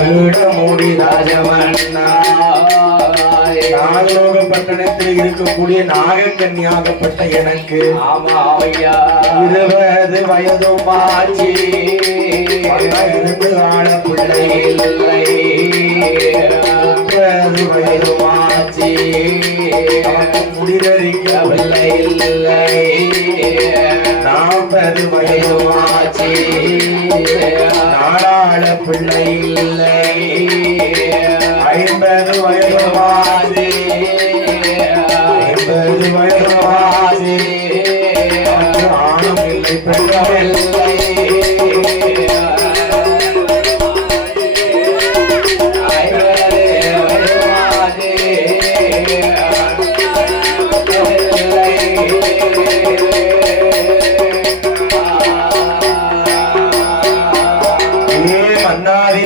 மகுடமுடி ராஜமன்னா நாகலோக பட்டணத்தில் இருக்கக்கூடிய நாகக்கன்னியாகப்பட்ட எனக்கு 20 வயதும் ஆச்சு. இருந்து ஆள பிள்ளை இல்லை. 30 வயதும் ஆச்சு. முடிதறிக்கவில்லை இல்லை. 40 வயதும் ஆச்சு. நாடாள பிள்ளை இல்லை. 50 வயதும் ஆச்சு. 50 வயதும் ஆச்சு. ஆணும் இல்லை பெண்ணும் இல்லை.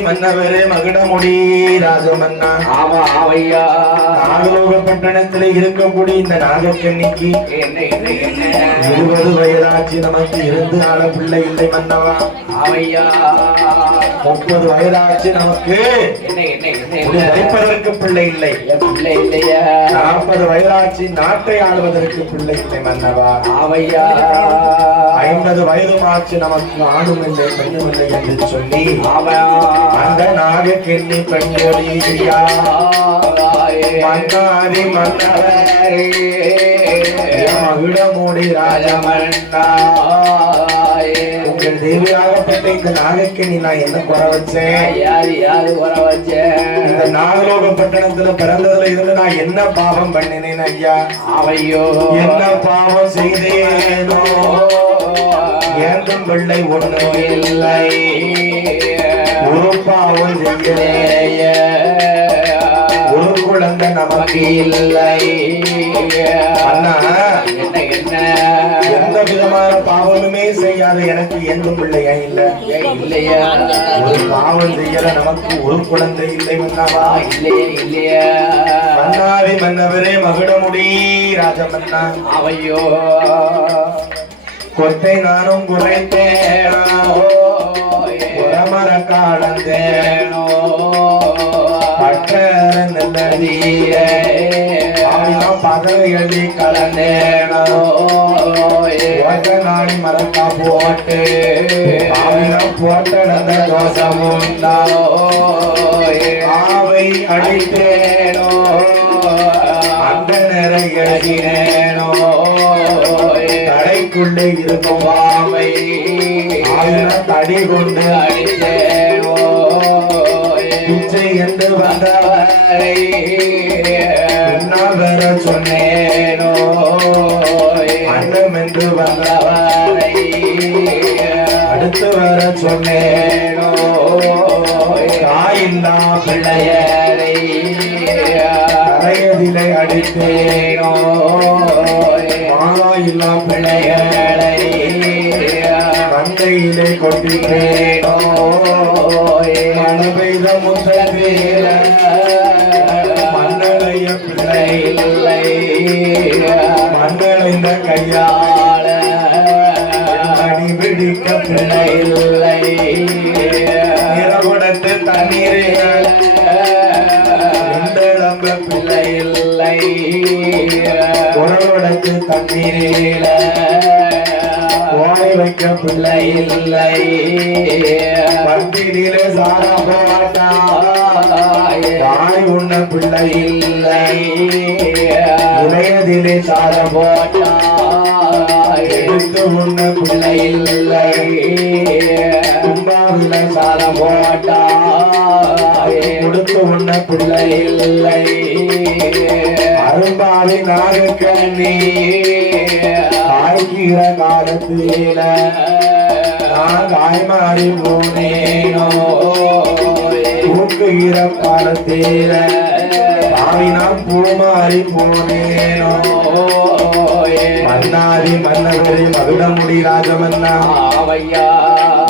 மன்னவரே மகுடமுடி ராஜமன்னா நாகலோக பட்டணத்தில் இருக்கக்கூடிய இந்த நாகக்கண்ணிக்கு 20 வயதாச்சு. நமக்கு இருந்து ஆள பிள்ளை இல்லை மன்னவா. 30 வயதாச்சு. நமக்கு வைப்பதற்கு பிள்ளை இல்லை. 40 வயதாச்சு. நாட்டை ஆளுவதற்கு பிள்ளை இல்லை மன்னவா. 50 வயதுமாச்சு. நமக்கு ஆணும் இல்லை பெண்ணும் இல்லை என்று சொல்லி அந்த நாகக்கண்ணி பெண்கொடியா மன்னாரி மன்னவரே மகுடமுடி ராஜமன்னா உங்கள் தேவியாகப்பட்ட இந்த நாகக்கண்ணி நான் என்ன குறை வச்சேன்? யாரு குறை வச்சேன்? இந்த நாகலோக பட்டணத்துல பிறந்ததுல இருந்து நான் என்ன பாவம் பண்ணினேன் ஐயா? அவையோ என்ன பாவம் செய்தேனோ? ஏந்தும் பிள்ளை ஒன்றும் இல்லை. ஒரு பாவம் செய்யலேய. ஒரு குழந்தை நமக்கு இல்லை. அண்ணா என்ன எந்த விதமான பாவமுமே செய்யாத எனக்கு எந்த பிள்ளையா இல்லையா? ஒரு பாவம் செய்யல நமக்கு ஒரு குழந்தை இல்லை மன்னவா. இல்லையா மன்னாரி மன்னவரே மகுடமுடி ராஜமன்னா அவையோ கொத்தை நானும் குறைத்தேனோ குரமர காலந்தேனோ பட்டர நல்லதீர பதவி எழுதி கலந்தேனோ நாடி மரக்கா போட்டு போட்ட தோஷம் உண்டா ஆவை அடித்தேனோ அந்த நிறை எழுதினேனோ தடைக்குள்ளே இருக்கும் ஆமை தடி கொண்டு அடித்தேனோ பிச்சை என்று வந்தவரை வர சொன்னேனோ அன்னம் என்று வந்தவரை அடுத்து வர சொன்னேனோ தாயில்லா பிள்ளையரை தரையதிலை அடித்தேனோ மாயில்லா பிள்ளைகளை தந்தையிலே கொட்டினேனோ மழை பெய்த முத்தேல மண்ணளைய பிள்ளை இல்லை. மண்ணளைந்த கையாள அடி பிடிக்க பிள்ளை இல்லை. நிறகுடத்து தண்ணீரில் நின்றளம்ப பிள்ளை இல்லை. குரகுடத்து தண்ணீரில ஓடை வைக்க பிள்ளை இல்லை. பட்டினிலே சார போட்டா தாய் உண்ண பிள்ளை இல்லை. இளையதிலே சார போட்டா எடுத்து உண்ண பிள்ளை இல்லை. கும்பாவில சார போட்டா கொடுத்து உண்ண பிள்ளை இல்லை. அரும்பாவி நாகக்கண்ணி காய்கிற காலத்தில நான் காய் மாறி போனேனோ பூக்குகிற காலத்தில நான் பூ மாறி போனேனோ. மன்னாரி மன்னவரே மகுடமுடி ராஜமன்னா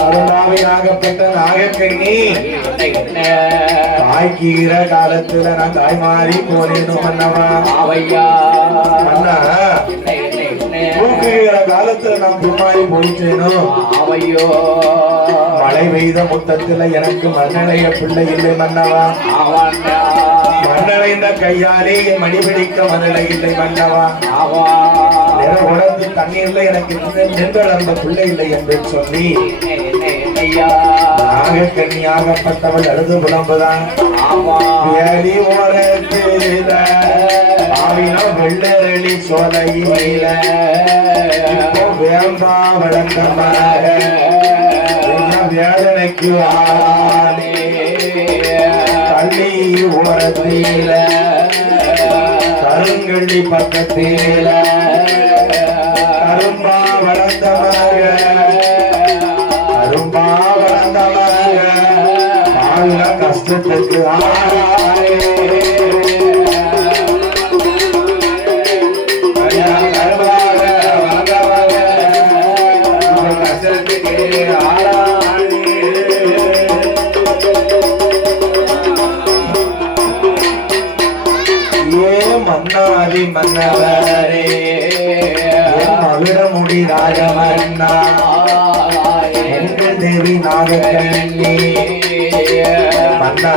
அருளாவியாகப்பட்ட நாகக்கண்ணி காய்கிற காலத்துல நான் காய் மாறி போனேனோ மன்னவா. மன்னா பூக்குகிற காலத்துல நான் பூமாறி போயிட்டேனோ. மழை பெய்த முத்தத்துல எனக்கு மண்ணடைய பிள்ளை இல்லை மன்னவா. ஆவாண்டா மண்ணடைந்த கையாலே என் மணி பிடிக்க மதலை இல்லை மன்னவா. ஆவா நிற உணர்ந்து தண்ணீர்ல எனக்கு நின்று அந்த பிள்ளை இல்லை என்று சொல்லி என்னையா நாகக்கண்ணியாகப்பட்டவள் அழுது புலம்புதான். ஆவா வேலி ஓரத்தில வெள்ளரளி சோலையில இப்போ வேம்பா வழக்கமாக வேதனைக்கு ஆளானே. கள்ளி ஓரத்தில கருங்கள்ளி பக்கத்தில கரும்பா வளர்ந்தமாக கரும்பா வளர்ந்தமாக ஆளுந கஷ்டத்துக்கு ஆளானே. மன்னாதி மன்னவரே மகுடமுடி ராஜமன்னா எங்கள் தேவி நாகக்கண்ணி மன்னா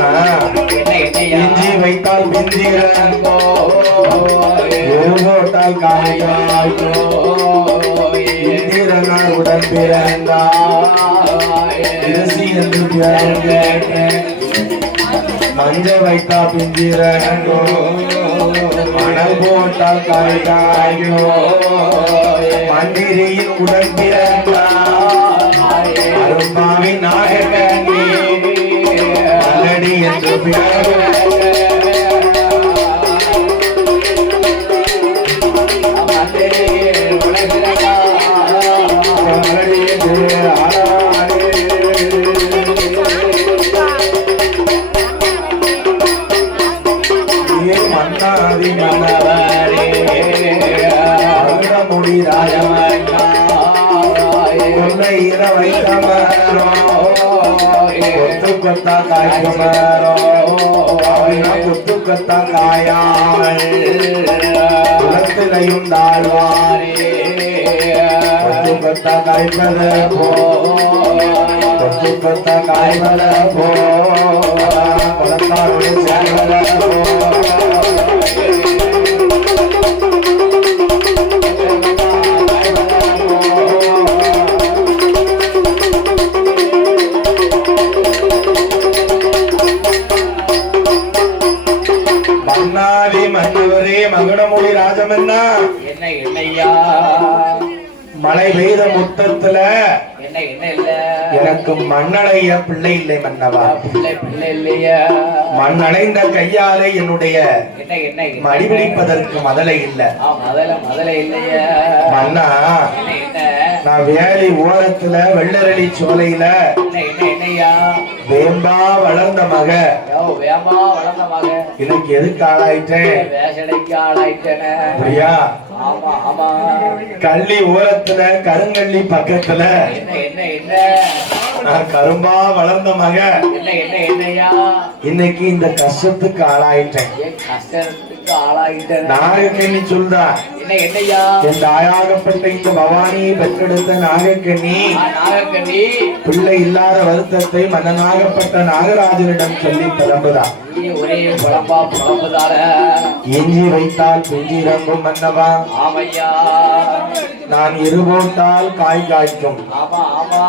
இஞ்சி வைத்தால் பிந்திரங்கோ போட்டால் காய்காய்கோ இந்திரனார் உடன் பிறந்தா இருசி என்று கேட்டேன். மஞ்ச வைத்தா பிந்திரங்கோ மணல் போட்டால் காய்காய்கோ மந்திரியின் உடன் பிறந்தா அரும்பாவி நாகக்கண்ணி மல்லடி என்று மன்னாதி மன்னவரே மகுடமுடி ராஜமன்னா கொல்லையில வைத்த மரம் கொத்து கொத்தா காய்க்க மரம் கொத்து கொத்தா காயாமல் குளத்திலையும் தாழ்வாரே கொத்து கொத்தா காய்ப்பது போ கொத்து கொத்தா காய்ப்பது போ குளத்தாருடைய சேர்வத போ மன்னாதி மன்னவரே மகுடமுடி ராஜமன்னா என்னையா மழை பெய்த முத்தத்துல என்ன இல்ல எனக்கு மண்ணடைய பிள்ளை இல்லை மன்னவா. பிள்ளை இல்லையா மண்ணடைந்த கையாலே என்னுடைய என்ன மடிபிடிப்பதற்கு மதலை இல்ல முதல்ல இல்லையா மன்னா. நான் வேலி ஓரத்துல வெள்ளரளி சோலையில என்னையா வேம்பா வளர்ந்த மக வேம்பா வளர்ந்த மக இன்னைக்கு எதுக்கு ஆளாயிட்டேன் வேசனைக்கு ஆளாயிட்டேன அப்படியா. ஆமா ஆமா கள்ளி ஓரத்துல கருங்கள்ளி பக்கத்துல என்ன நான் கரும்பா வளர்ந்த மக என்னையா இன்னைக்கு இந்த கஷ்டத்துக்கு ஆளாயிட்டேன். கஷ்டத்துக்கு ஆளாயிட்டேன் நாகக்கண்ணி சொல்றா என்னையா என் தாயாகப்பட்ட இந்த பவானியை பெற்றெடுத்த நாகக்கண்ணி பிள்ளை இல்லாத வருத்தத்தை மன்னனாகப்பட்ட நாகராஜனிடம் சொல்லி புலம்புதா. ஒரே புலம்புதார எஞ்சி வைத்தால் பிஞ்சி இறங்கும் மன்னவா. ஆமையா நான் இருபோட்டால் காய் காய்க்கும். ஆமா ஆமா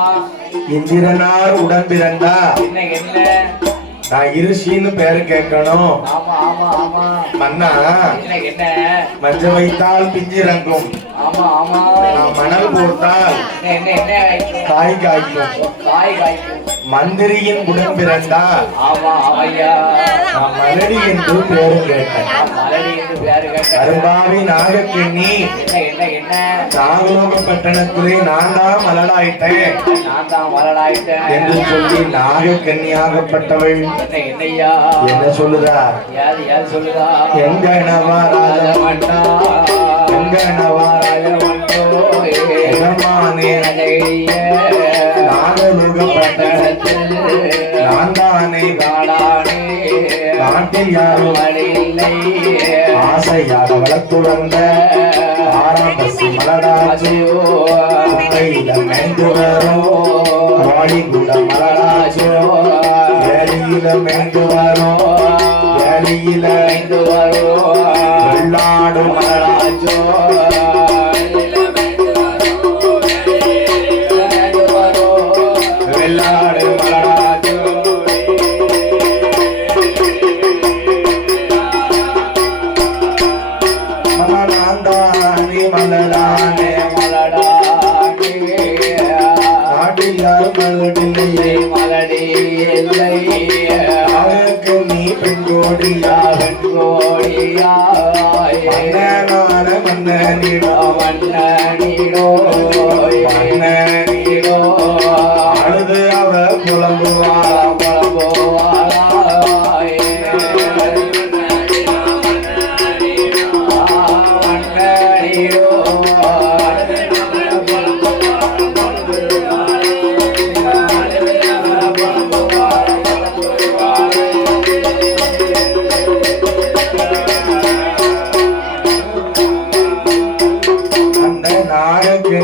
இந்திரனார் உடன் பிறந்தா என்ன நான் இருசின்னு பேரு கேட்கணும். ஆமா ஆமா ஆமா மன்னா என்ன மஞ்ச வைத்தால் பிஞ்சிறங்கும். ஆமா ஆமா நான் மணல் போட்டால் என்ன காய் காய்க்கும். மந்திரியின் உடன் பிறந்தா ஆமா ஆமையா நான் மலடி என்று பேரு கேட்டேன். அரும்பாவி நாகக்கண்ணி நாகலோக பட்டணத்திலே நான் தான் மலடாயிட்டேன் என்று சொல்லி நாகக்கண்ணியாகப்பட்டவள் என்ன சொல்லுதா. எங்கனவா ராஜமண்டா எங்கனவா ராஜமண்டோ எகமானே நாகலோக பட்டணத்தில் நான் தானே காடானே நாட்டில் யாரும் ஆசையாக வளர்த்து வந்த ஆறாம் பசி மலராஜோ கையில மேய்ந்து வரும் வாடி கூட மலராஜோ ஏரியில மேய்ந்து வரும் ஏரியில மேய்ந்து வரும் வெள்ளாடு மலராஜோ வெள்ளாடு மலராஜோ மலராந்தானே மலரானே மலரானே நாட்டில் யாரும் மலடில்லை மலடி இல்லை அவருக்கு நீ பெண்கோடியா பெண்கோடியாய் மன்னனான மன்னனிடோ மன்னனிடோ மன்னனிடோ அழுது அவ புலம்புவாளா புலம்புவாளாய் மன்னனிடோ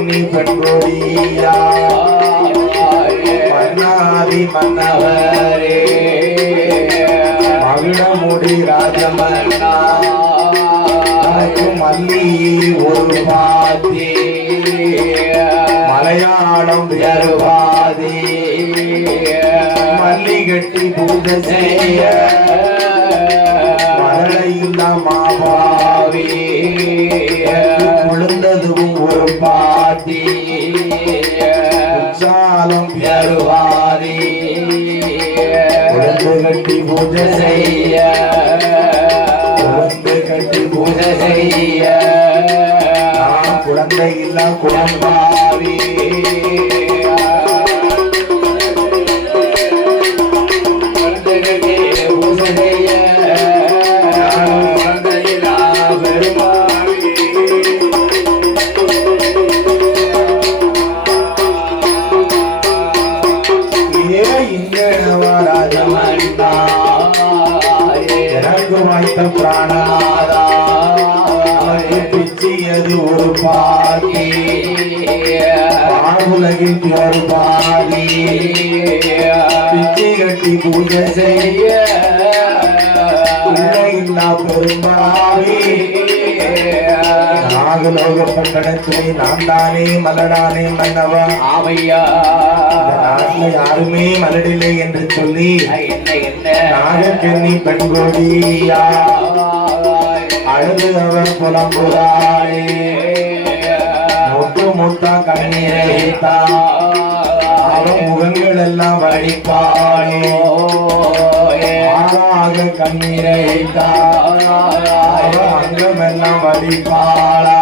நீ பெண்கொடியா மன்னாதி மன்னவரே மகிழமுடி ராஜமன்னா மல்லி ஒரு பாதி மலையாளம் வேறுபாதி மல்லி கட்டி பூஜை செய்ய மரளையில்லா மாபாவி விழுந்ததும் ஒரு பாதி உச்சாலம் பெருவாரி உடம்பு கட்டி பூஜை செய்ய உடம்பு கட்டி பூஜை செய்ய நான் குழந்தை இல்ல குழம்பாரி உடம்பு கட்டி பூஜை செய்ய நான் குழந்தை இல்ல பெருமாரி எனக்கு வாய்த்த பிராணாதா பிச்சியது ஒரு பாதி உலகில் ஒரு பாதி பிச்சி கட்டி பூஜை செய்ய இல்லா பெரும்பாவி நாகலோக பட்டணத்திலே நான் தானே மலடானே மன்னவா ஆமையா நாட்டுல யாருமே மலடில்லை என்று சொல்லி நாகக்கண்ணி பெண்கோடியா அழுது அவர் புலம்புறாளே முட்டு முட்டா கண்ணீரைத்தா அவன் முகங்கள் எல்லாம் வழிபாளே ஆறாக கண்ணீரைத்தா அவன் அங்கம் எல்லாம் வழிபாளா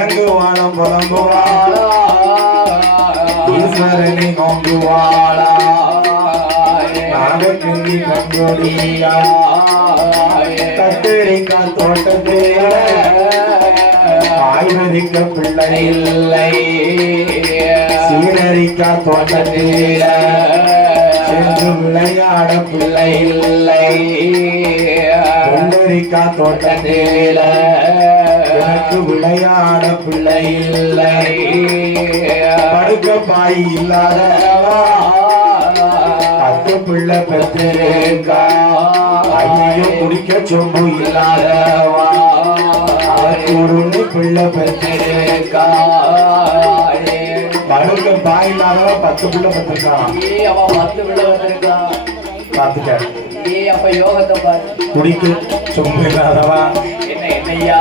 எங்கு வானம் புலம்புவாளா ஈஸ்வரனை நோங்குவாளா நாகக்கண்ணி பெண்கொடியா கத்திரிக்காய் தோட்டத்தில காய்கறிக்க பிள்ளை இல்லை சீனரிக்காய் தோட்டத்தில சென்று விளையாட பிள்ளை இல்லை வெள்ளரிக்காய் தோட்டத்தில எனக்கு விளையாட பிள்ளை இல்லை படுக்க பாய் இல்லாதவா பத்து பிள்ளை பெற்றிருக்கா ஐயையும் குடிக்க சொம்பு இல்லாதவா அவருக்கு பிள்ளை பெற்றிருக்கா படுக்க பாய் இல்லாதவா 10 பிள்ளை பெற்றிருக்கான் அவன் 10 பிள்ளை பெற்றிருக்கான் பாத்துக்க அப்ப யோகத்தை பாரு குடிக்க சொம்பு இல்லாதவா என்னையா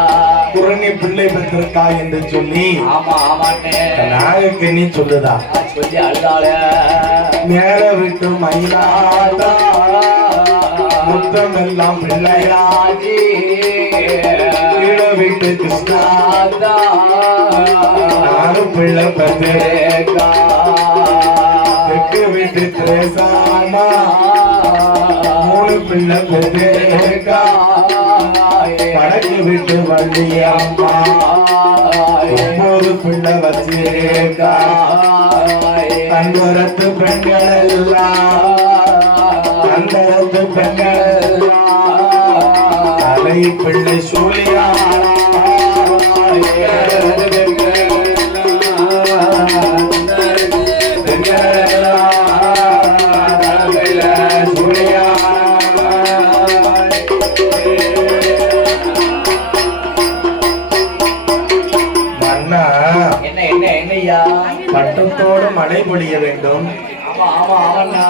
குரணி பிள்ளை பெற்றிருக்கா என்று சொல்லி ஆமா ஆமாட்டே நாகக்கண்ணி சொல்லுதா சொல்லி அழுதாள மேல விட்டு மயிலாட்டா முத்தம் எல்லாம் பிள்ளையாஜி கீழ விட்டு கிருஷ்ணாதா நாலு பிள்ளை பெற்றிருக்கா எட்டு விட்டு திரேசாமா 3 பிள்ளை பெற்றிருக்கா படகு விட்டு வள்ளியம்மா 9 பிள்ளை வச்சிருக்கா கண்புறத்து பெண்கள் எல்லாம் கண்டரத்து பெண்கள் எல்லாம் தலை பிள்ளை சூழியாளா மழை பொழிய வேண்டும். ஆமா ஆமா ஆமாண்ணா.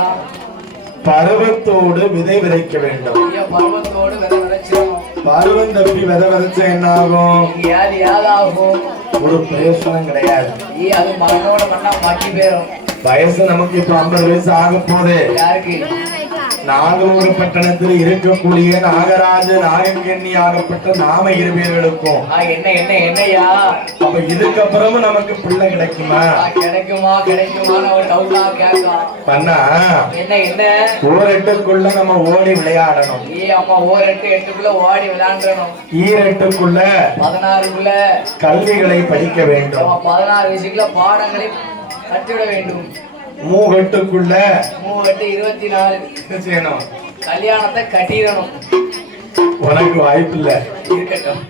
பருவத்தோடு விதை விதைக்க வேண்டும். பருவத்தோடு விதை விதைச்சோம். பருவம் தப்பி விதை விதைச்சா என்ன ஆகும்? ஏதாகும்? ஒரு பிரயோசனம் கிடையாது. அது மண்ணோட மண்ணா மாட்டி போயிடும். வயசு நமக்கு இப்ப 50 வயசு ஆக போகுது. யாருக்கு? நாகலூர் பட்டணத்தில் இருக்கக்கூடிய நாகராஜ நாகக்கண்ணி ஆகப்பட்ட நாம இருவர்களுக்கும் என்ன என்ன என்னையா? அப்ப இதுக்கப்புறமும் நமக்கு பிள்ளை கிடைக்குமா? கிடைக்குமா கிடைக்குமான்னு ஒரு டவுட்டா கேட்கலாம். பண்ணா என்ன என்ன? ஓரெட்டுக்குள்ள நம்ம ஓடி விளையாடணும். அம்மா எட்டுக்குள்ள ஓடி விளையாடணும். ஈரெட்டுக்குள்ள 16க்குள்ள கல்விகளை படிக்க வேண்டும். 16 வயசுக்குள்ள பாடங்களை கற்றுவிட வேண்டும். மூவெட்டுக்குள்ள 24 செய்யணும். கல்யாணத்தை கட்டிடணும். உனக்கு வாய்ப்பு இல்ல. இருக்கட்டும்.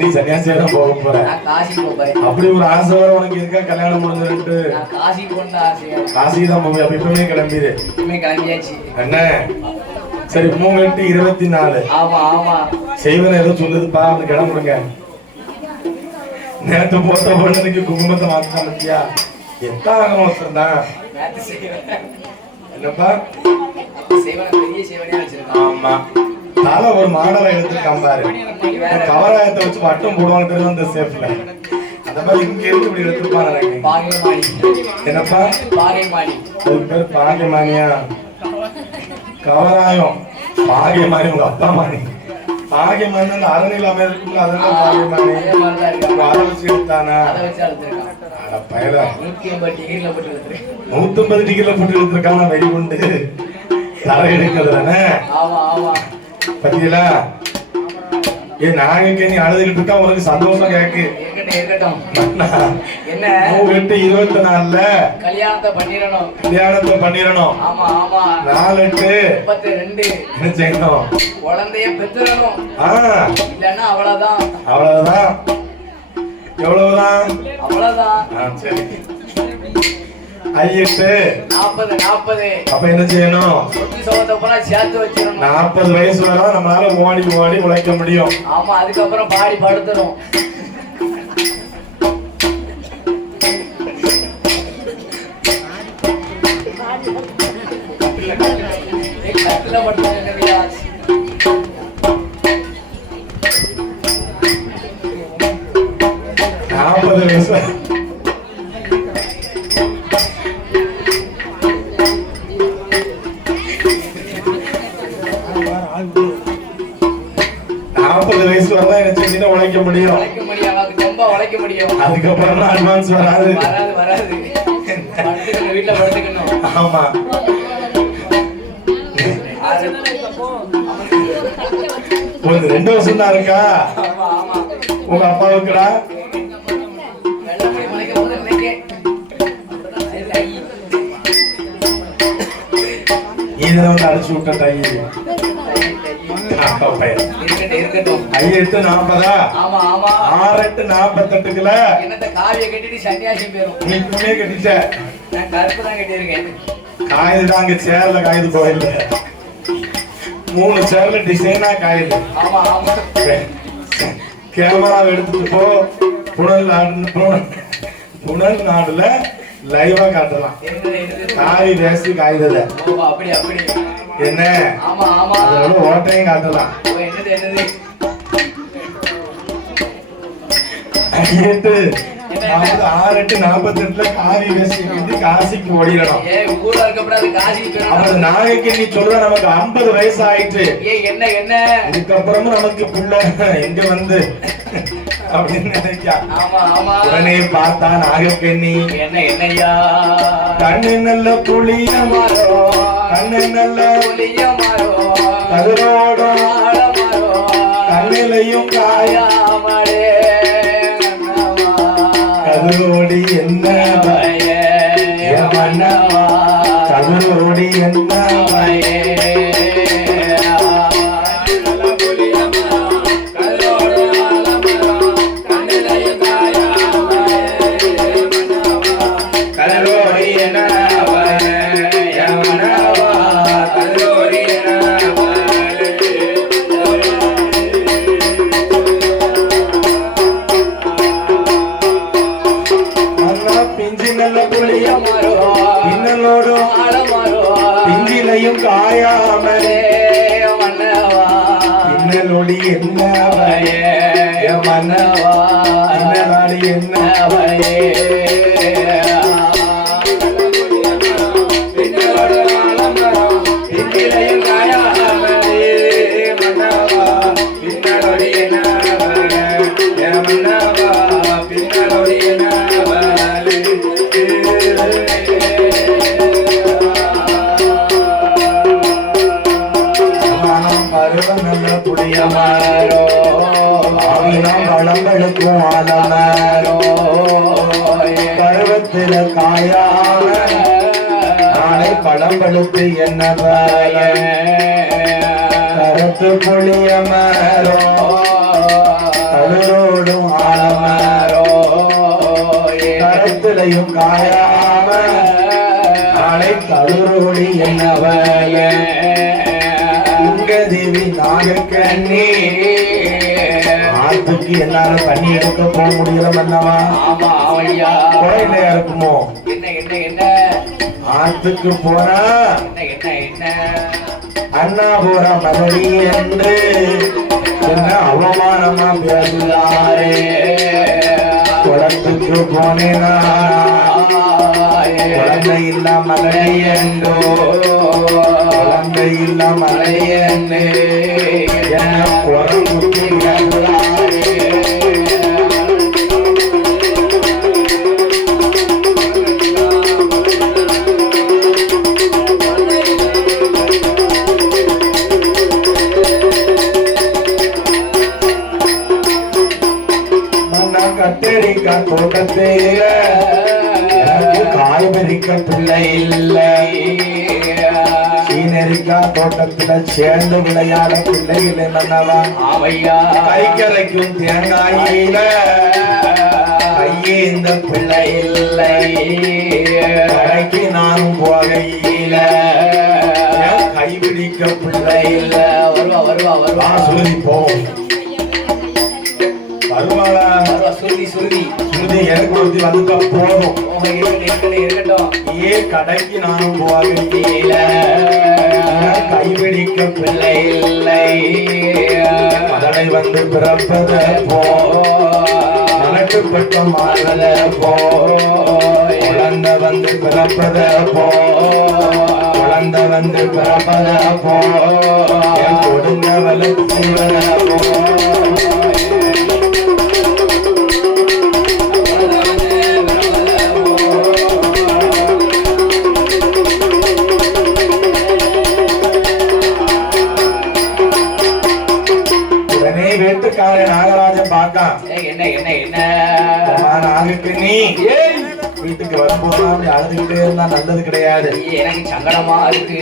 நீ சன்னியாசியா போக போற. காசி போறேன். அப்படி ஒரு ஆசை வர உனக்கு இருக்கா? கல்யாணம் முடிஞ்சிட்டு காசி போன ஆசையா? காசி தான் போய் அப்ப இப்பவுமே கிளம்பிடு. கிளம்பியாச்சு. என்ன சரி 3 8 24. ஆமா ஆமா. செய்வன ஏதோ சொல்லுதுப்பா, அது கிளம்புங்க. நேற்று போட்ட பொண்ணுக்கு குங்குமத்தை மாத்த பத்தியா எத்தாகணும் வச்சிருந்தான். என்னப்பா ஆமா தலை ஒரு மாடலை எடுத்துருக்கான் பாரு. கவராயத்தை வச்சு மட்டும் போடுவாங்க தெரியும் அந்த சேஃப்ல. அந்த மாதிரி இங்க இருந்து இப்படி எடுத்துருப்பாங்க. என்னப்பா அதுக்கு பேர் பாகியமானியா? கவராயம் பாகியமானி உங்க அப்பா மாணி. பாகியமானி அந்த அரணியில் அமைதிக்குள்ள அதெல்லாம் பாகியமானி அதை வச்சு எடுத்தானா? 150 டிகிரில போட்டு எடுத்திருக்காங்க. வெடி கொண்டு தலை எடுக்கிறதுதானே பத்தியலா? ஏன் நாகக்கண்ணி அழுதுகிட்டு இருக்கா? உனக்கு சந்தோஷம் கேக்கு. 24ல கல்யாணத்தை பண்ணிடணும். 4 32 என்ன செய்யணும்? குழந்தைய பெத்துறணும். இல்லன்னா அவ்வளவுதான். எவ்வளவுதான்? அவ்வளவுதான். சரி 8 40 அப்ப என்ன செய்யணும்? சேர்த்து வச்சிடணும். 40 வயசு வரை நம்மளால ஓடி உழைக்க முடியும். ஆமா அதுக்கப்புறம் பாடி படுத்துரும். கட்டில படுத்து 40 வயசு 40 வயசு வரை என்ன செஞ்சீங்கன்னா உழைக்க முடியும். அதுக்கப்புறம் அட்வான்ஸ் வராது. வீட்டுல படுத்துக்கணும். ஆமா ஒரு 2 வருஷம் தான் இருக்கா உங்க அப்பாவுக்குடா? இதெல்லாம் அடிச்சு விட்ட டை 5 8 40 6 8 48க்குல காவிய கட்டிட்டு சன்னியாசி போயிரும். நீ கட்டிட்ட? நான் கருப்பு தான் கட்டியிருக்கேன். காயுதுடா. அங்க சேர்ல காயுது கோயில்ல 3 சேர்ல டிசைனா காயுது. கேமரா எடுத்துட்டு போ. புனல் நாடுல லைவா காட்டலாம். காய் வேஸ்ட் காயுது. என்ன அதோட ஓட்டையும் காட்டலாம். 6 8 48ல காவி வேஸ்ட் காசிக்கு ஓடிடணும். நாளைக்கு நீ சொல்ற நமக்கு 50 வயசு ஆயிட்டு. என்ன இதுக்கப்புறமும் நமக்கு புள்ள எங்க வந்து அப்படின்னு நினைச்சா உடனே பார்த்தா நாகக்கண்ணி என்னையா கண்ணு நல்ல புளிய மரம், கண்ணு நல்ல புளிய மரம், கதிரோடும் கண்ணிலையும் காயாமலே கதிரோடி என்ன மன்னவா, கதிரோடி என்ன பின்னிலையும் காயாமலே மன்னவா பின்னலொடி என்னவையே மன்னவா பின்னலாடி என்னவையே பின்னிலையும் காயாமலே மன்னவா பின்னலொடி என்னவையே மன்னவா பின்னலொடி புளியமாரோ ஆவினம் வளங்களுக்கும் ஆலமாரோ பருவத்தில காயாம நாளை பழம்பழுத்து என்ன கருத்து புளியமாரோ தழுரோடும் ஆலமாரோ கருத்திலையும் காயாம நாளை தழுரோடி என்ன தேவி நாகக்கண்ணி ஆத்துக்கு எல்லாரும் தண்ணி எடுக்க போக முடியல மன்னவா குறையிலையா இருக்குமோ ஆத்துக்கு போனா அண்ணா போற மகடி என்று என்ன அவமானமா பேசுகிறாரே குளத்துக்கு போனேனா குழந்தை இல்ல மகடி என்றோ குழந்தை இல்ல மலையன்னு என்ன குரங்குத்தி கத்தரிக்கா தோட்டத்தேர எனக்கு காய்கறிக்க பிள்ளை இல்லை சீனரிக்கா தோட்டத்துல சேர்ந்து விளையாட பிள்ளைகள் என்னவா கைக்கரைக்கும் தேங்காயில கையேந்த பிள்ளை இல்லை கரைக்கு நானும் போகையில கைபிடிக்க பிள்ளை இல்ல வருவா சுருதி போவோம் வருவாளா சுருதி எனக்கு ஒருத்தி வந்துட்டா போதும் ஏன் கடைக்கு நானும் போகையில கைபிடிக்க பிள்ளை இல்லை மதனை வந்து பிறப்பத போ மலட்டுப்பட்ட மாறல போ குழந்தை வந்து பிறப்பத போ குழந்தை வந்து பிறப்பத போ கொடுங்க வளர்ச்சி போ வீட்டுக்காரன் நாகராஜன் பார்த்தான் நாகுக்கு நீ வீட்டுக்கு வரும்போது அப்படி அழுதுகிட்டே இருந்தா நல்லது கிடையாது எனக்கு சங்கடமா இருக்கு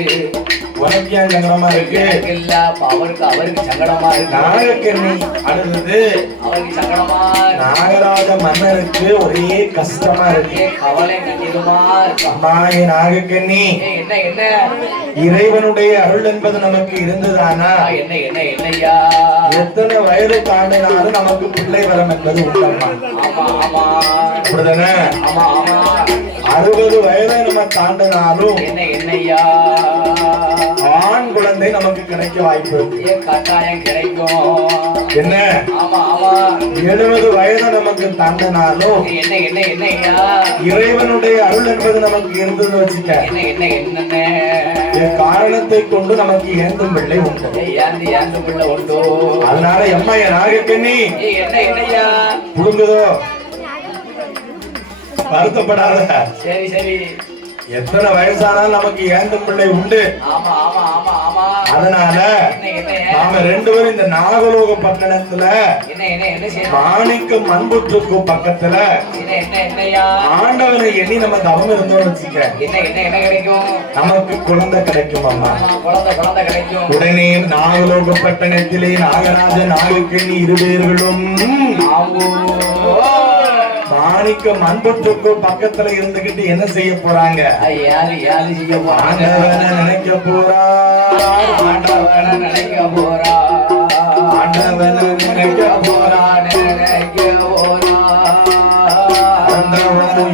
உனக்கு ஏன் சங்கடமா இருக்கு இல்ல அவருக்கு சங்கடமா இருக்கு நாகுக்கு நீ அழுது அவருக்கு சங்கடமா நாகராஜ மன்னருக்கு ஒரே கஷ்டமா இருக்கு கவலை கண்டிப்பா அம்மா நாகுக்கு நீ என்ன இறைவனுடைய அருள் என்பது நமக்கு இருந்ததானா என்னையா எத்தனை வயது தாண்டினாலும் நமக்கு பிள்ளை வரம் என்பது உண்டம்மா அப்படிதானே 60 வயதை நம்ம தாண்டினாலும் என்னையா ஆண் குழந்தை நமக்கு கிடைக்க வாய்ப்பு கட்டாயம் கிடைக்கும் என்ன 70 வயதை நமக்கு தாண்டினாலும் என்னையா இறைவனுடைய அருள் என்பது நமக்கு இருந்ததுன்னு வச்சுக்க காரணத்தை கொண்டு நமக்கு ஏந்தும் பிள்ளை உண்டு அதனால எம்மா என் நாகக்கண்ணி என்னையா புடுங்குதோ வருத்தப்படாத சரி எத்தனை வயசானாலும் நமக்கு ஏந்தும் பிள்ளை உண்டு அதனால நாம 2 பேரும் இந்த நாகலோக பட்டணத்துல மாணிக்க மண்புற்றுக்கு பக்கத்துல ஆண்டவனை எண்ணி நம்ம தவம் இருந்தோம்னு வச்சுக்க நமக்கு குழந்தை கிடைக்கும் அம்மா உடனே நாகலோக பட்டணத்திலே நாகராஜ நாகக்கண்ணி 2 பேர்களும் மாணிக்க மண்புற்றுக்கு பக்கத்துல இருந்துகிட்டு என்ன செய்ய போறாங்க ஆண்டவனை நினைக்க போறா ஆண்டவனை நினைக்க போறா இருக்க போறா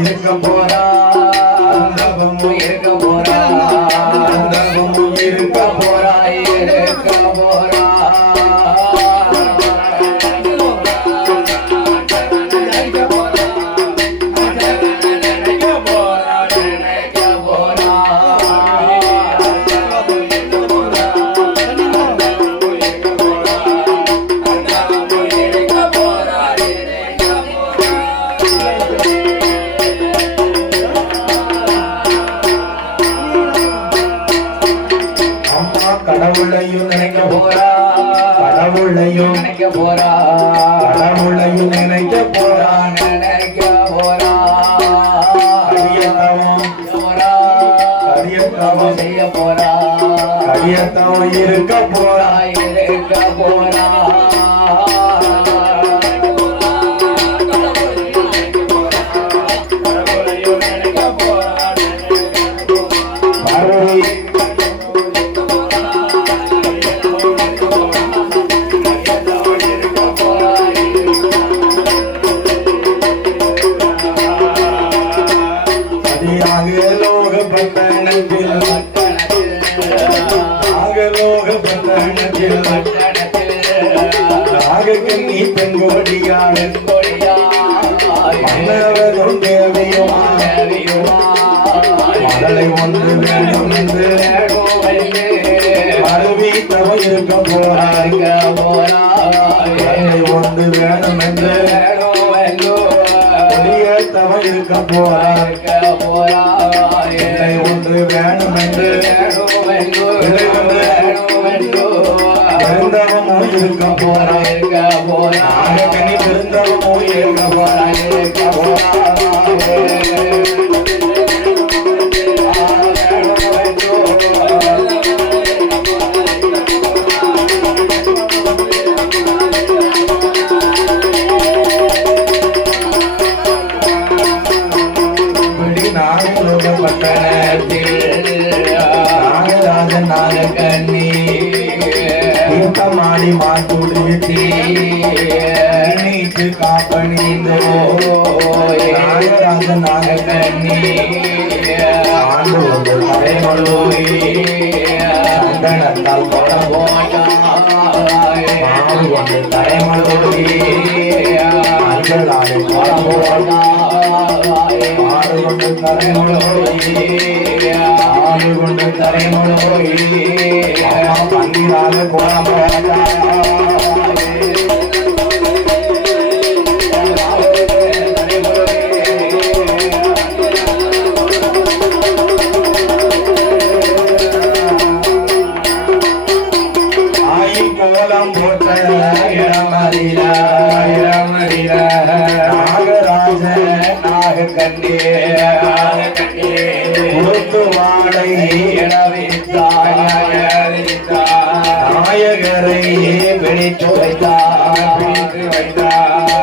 இருக்க போறா கடவுளையும் நினைக்க போறா கடவுளையும் நினைக்க போறா கடவுளையும் நினைக்க போறா நினைக்க போறா கரியத்தவம் போறா கரியத்தவம் செய்ய போறா கரியத்தவம் இருக்க போறா இருக்க போறா பார்வதி நாகலோக பட்டணத்தில் நாகலோக பட்டணத்தில் நாகக்கண்ணி பெண்கோடியாளன் மன்னவரும் தேவியுமா மகளை ஒன்று வேணும் என்று அறிவித்தவன் இருக்க போறாய் ஒன்று வேணும் என்று தவன் இருக்க போறாய் ஒன்று வேணும் என்று பிறந்தவமும் இருக்க போறாய் நாகக்கண்ணி பிறந்தவமும் இருக்க போறாய் நாகராஜன் நாகக்கண்ணி கூட்டமாடி மாட்டுடுத்தி நீட்டு காப்பணிந்தோ நாகராஜன் நாகக்கண்ணி ஆண்டு ஒன்று தலைமொழி சந்தனத்தால் போட போட்டாய் மாவு கொண்டு தலைமொழி அஞ்சலாடு போட போட்டாய் மாறு கொண்டு தலைமொழி ஆறு கொண்டு தலைமொழி அம்மா பன்னீரால கோலம் கோலம் போட்ட இடமறில நாகராஜ நாகக்கண்ணே கொடுத்து வாடை நாயகரை பிடித்து வைத்தார்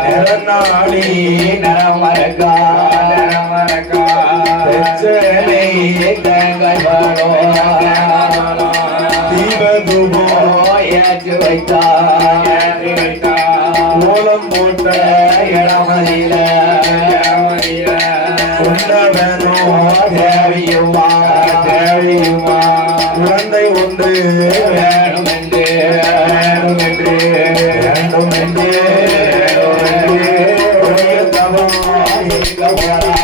நிறநாடி நரமரக்கா பிரச்சனை தங்கோ தீபதுபோ ஏற்றி வைத்தார் கோலம் போட்ட இடமறில கொண்டவனோ தேவியுமா குழந்தை ஒன்று வேண்டும் என்று தவம் இருக்க போறா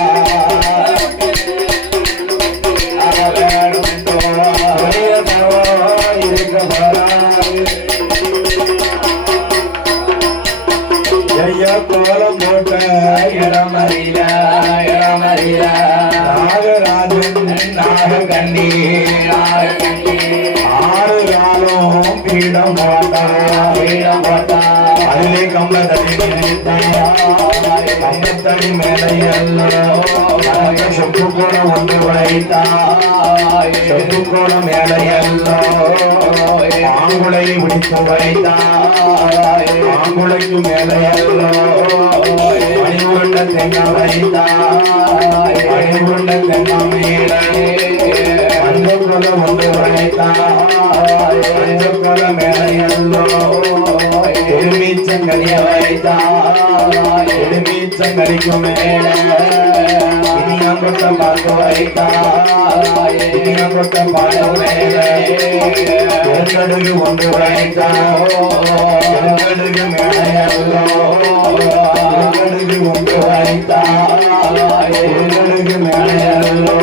கோலம் போட்ட இடமறில நாகராஜன் நாகக்கண்ணி ஆறு காலம் பீடம் போட்டா அதிலே கம்பத்தடி கம்பத்தடி மேலையல்ல சொப்பு கோலம் ஒன்று வைத்தாய் சொப்பு கோலம் மேலையல்ல ஆங்குளை பிடித்து வைத்தாய் ஆங்குளைக்கு மேலையல்ல மணிவுருண்ட தென்ன வைத்தாய் மணிவுருண்ட தென்ன மேலே அஞ்சக்கொல ஒன்று வைத்தாய் அஞ்சக்கொல மேலையல்லோ எலுமீச்சங்கனிய வைத்தாய் எலுமீச்சங்கனிக்கு மேலே இனியங்கொட்ட பார்த்து வைத்தாய் இனியங்கொட்ட பார்த்து மேலே பெருங்கடுகு ஒன்று வைத்தாய் பெருங்கடுகு மேலையல்லோ பெருங்கடுகு ஒன்று வைத்தாய் பெருங்கடுகு மேலையல்லோ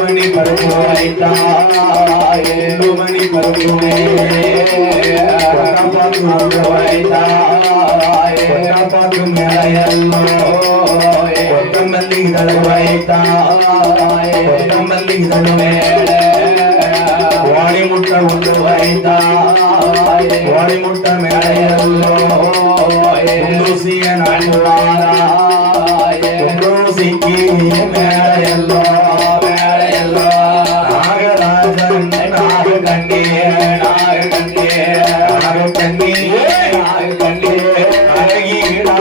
மணி பருப்பு வைத்தாய் மணி பருப்பு பார்த்து ஒன்று வைத்தாய் பார்த்து மேலையல்லோ கொத்தமல்லி இதழ் வைத்தாய் கொத்தமல்லி இதழ் மேலே முட்டை உண்டு வைத்தாய் கோழி முட்டை மேலையல்லோ குண்டூசிய நடுவாராய் குண்டூசிக்கு மேலையல்லோ மேலையல்லோ நாகராஜன் நாகக்கண்ணி நாகக்கண்ணி நாகக்கண்ணி நாகக்கண்ணி அழகிடா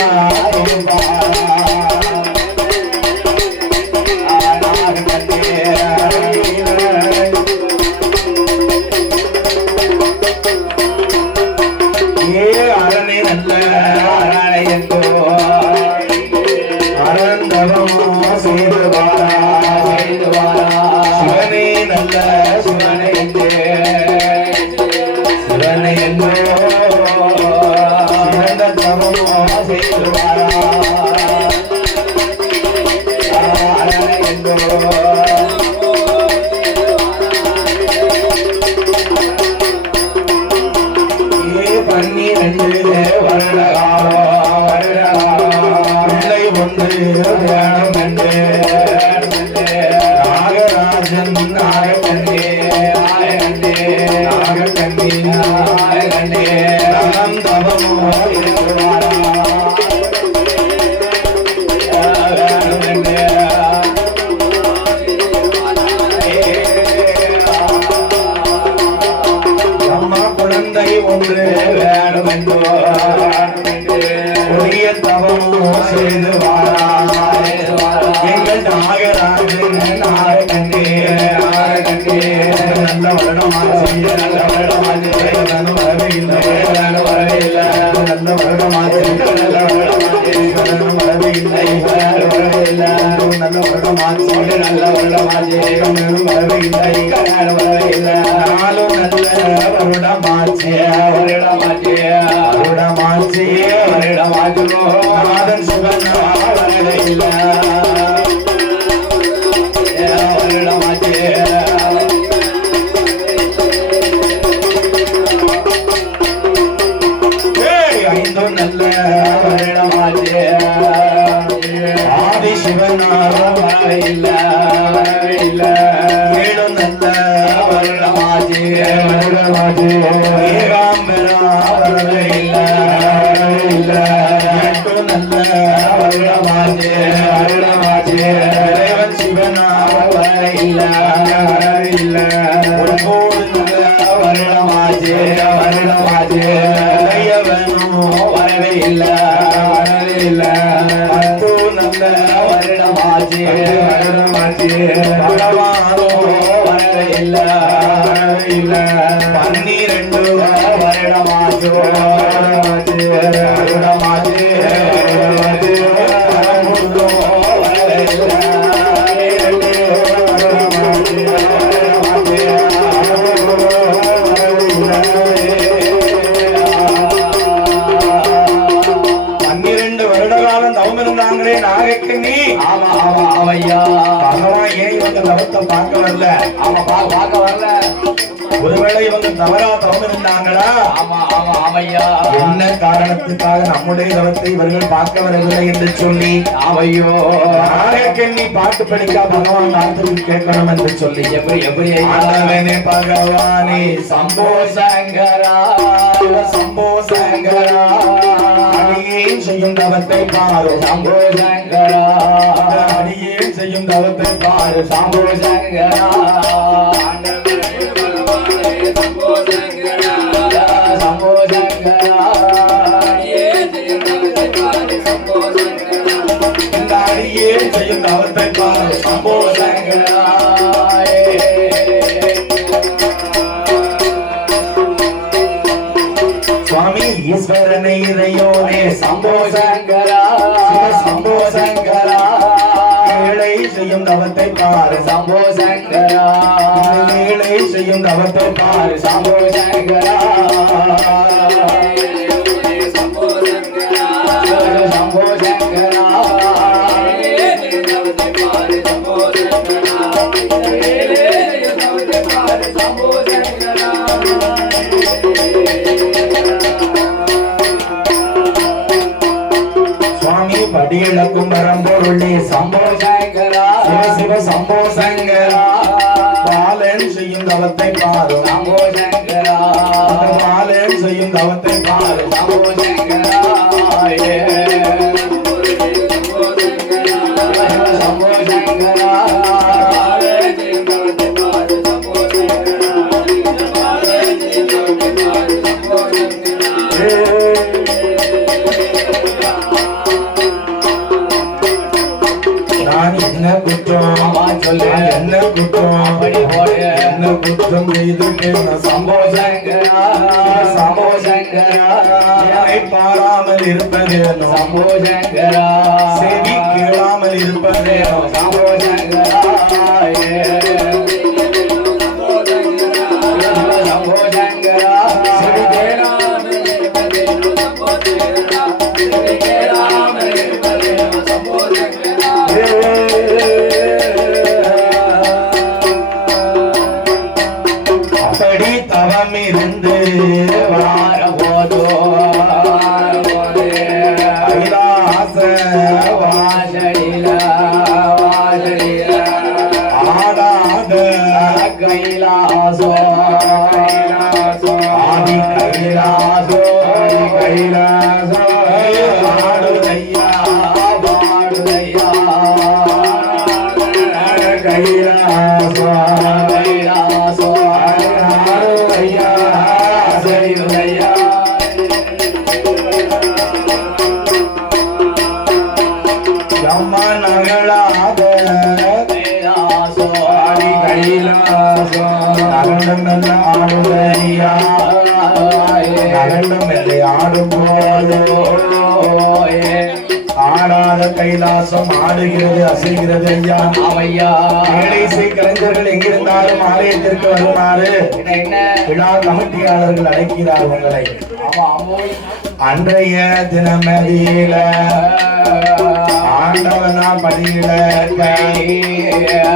நாகராஜன் நாகக்கண்ணே நாகக்கண்ணே நாகக்கண்ணே நாகக்கண்ணே நந்தவமோ அம்மா குழந்தை ஒன்று வேணுமென்றோ கொடிய தவமோ செய்து வாரா எங்கள் நாகராஜன் நாகக்கண்ணே நாகக்கண்ணே நல்ல வருடமாச்சு நல்ல வருடமாச்சு வரவே இல்லை வரவே இல்லை நல்ல வருடமாச்சு நல்ல வருடமாச்சு வரவே இல்லை வரவே இல்லை நல்ல வருடமாச்சு நல்ல வருடமாச்சு வரவே இல்லை வரவே இல்லை நாளும் நல்ல வருடமாச்சு வருடமாச்சு வருடமாச்சு வருடமாச்சு நாதன் சுகன் வரவே இல்லை ஆதி சிவனாரும் வரவில்லை ஏழு நல்ல வருடமாச்சு வருடமாச்சு ஏகாம்பரா வரவில்லை எட்டு நல்ல வருடமாச்சு வருடமாச்சு தேவன் சிவனாரும் வரவில்லை ஒன்பது நல்ல வருடமாச்சு வருடமாச்சு வரவே இல்லை பத்து நல்ல வருடமாச்சு வருடமாச்சு வரவே இல்லை 12 வருடமாச்சு வருடமாச்சு வருடமாச்சு நாகக்கண்ணி ஆமா ஆமா ஆமையா பகவான் ஏன் இவங்க தவத்தை பார்க்க வரல ஆமா பார்க்க வரல ஒருவேளை இவங்க தவறா தவம் இருந்தாங்களா ஆமா ஆமா ஆமையா என்ன காரணத்துக்காக நம்முடைய தவத்தை இவர்கள் பார்க்க வரவில்லை என்று சொல்லி அவையோ நாகக்கண்ணி பாட்டு படிக்கா பகவான் நாட்டுக்கு கேட்கணும் என்று சொல்லி எப்படி எப்படி ஆண்டவனே பகவானே சம்போ சங்கரா சம்போ சங்கரா அடியேன் செய்யும் தவத்தை பாரு சம்போ சங்கரா அடியேன் செய்யும் தவத்தை பாரு சம்போ சங்கரா சம்போ சங்கரா இந்த அடியேன் செய்யும் தவத்தை பாரு சம்போ சங்கரா சுவாமி ஈஸ்வரனை இறையோனே சம்போ சங்கரா சம்போ சங்கரா ஏழை செய்யும் தவத்தை பாரு சம்போ சங்கரா ஏழை செய்யும் தவத்தை பாரு சம்போ சங்கரா சம்போ சங்கரா சம்போ சங்கரா படியிழக்கும் பரம்பொருளே சம்போ சங்கரா சிவ சிவ சம்போ சங்கரா பாலன் செய்யும் தவத்தை பாரு சம்போ சங்கரா மாலே செய்யும் தவத்தை பாரு சம்போ சங்கரா சம்போ சங்கரா நான் என்ன குற்றம் சொல்லு என்ன குற்றம் அப்படி போடு என்ன குற்றம் செய்திருக்கேன் சம்போ சங்கரா சம்போ சங்கரா என்னை பாராமல் இருப்பதேனோ சம்போ சங்கரா செவி கேளாமல் இருப்பதேனோ சம்போ சங்கரா சம்போ சங்கரா செவி அப்படி தவம் இருந்து வாரபோதோ கைலாச வாசலில வாசலில ஆடாத கைலாசோ ஆதி கைலாசோ கைலாசோ ஆடுதையா பாடுதையா கைலாசோ கைலாசோ ஆடுதையா செய்யுதையா அம்மா நகழாத கைலாசோ ஆதி கைலாசோ நகண்டம் நல்ல ஆடுதையா நகண்டம் இல்லை ஆடும் போதோ ஆடாத கைலாசம் ஆடுகிறது அசைகிறது ஐயா அவையா ஏழைசை கலைஞர்கள் எங்கிருந்தாலும் ஆலயத்திற்கு வருமாறு என்ன விழா கமிட்டியாளர்கள் அழைக்கிறார் உங்களை ஆமா அம்மோய் அன்றைய தினமதியில ஆண்டவனா படியில கையா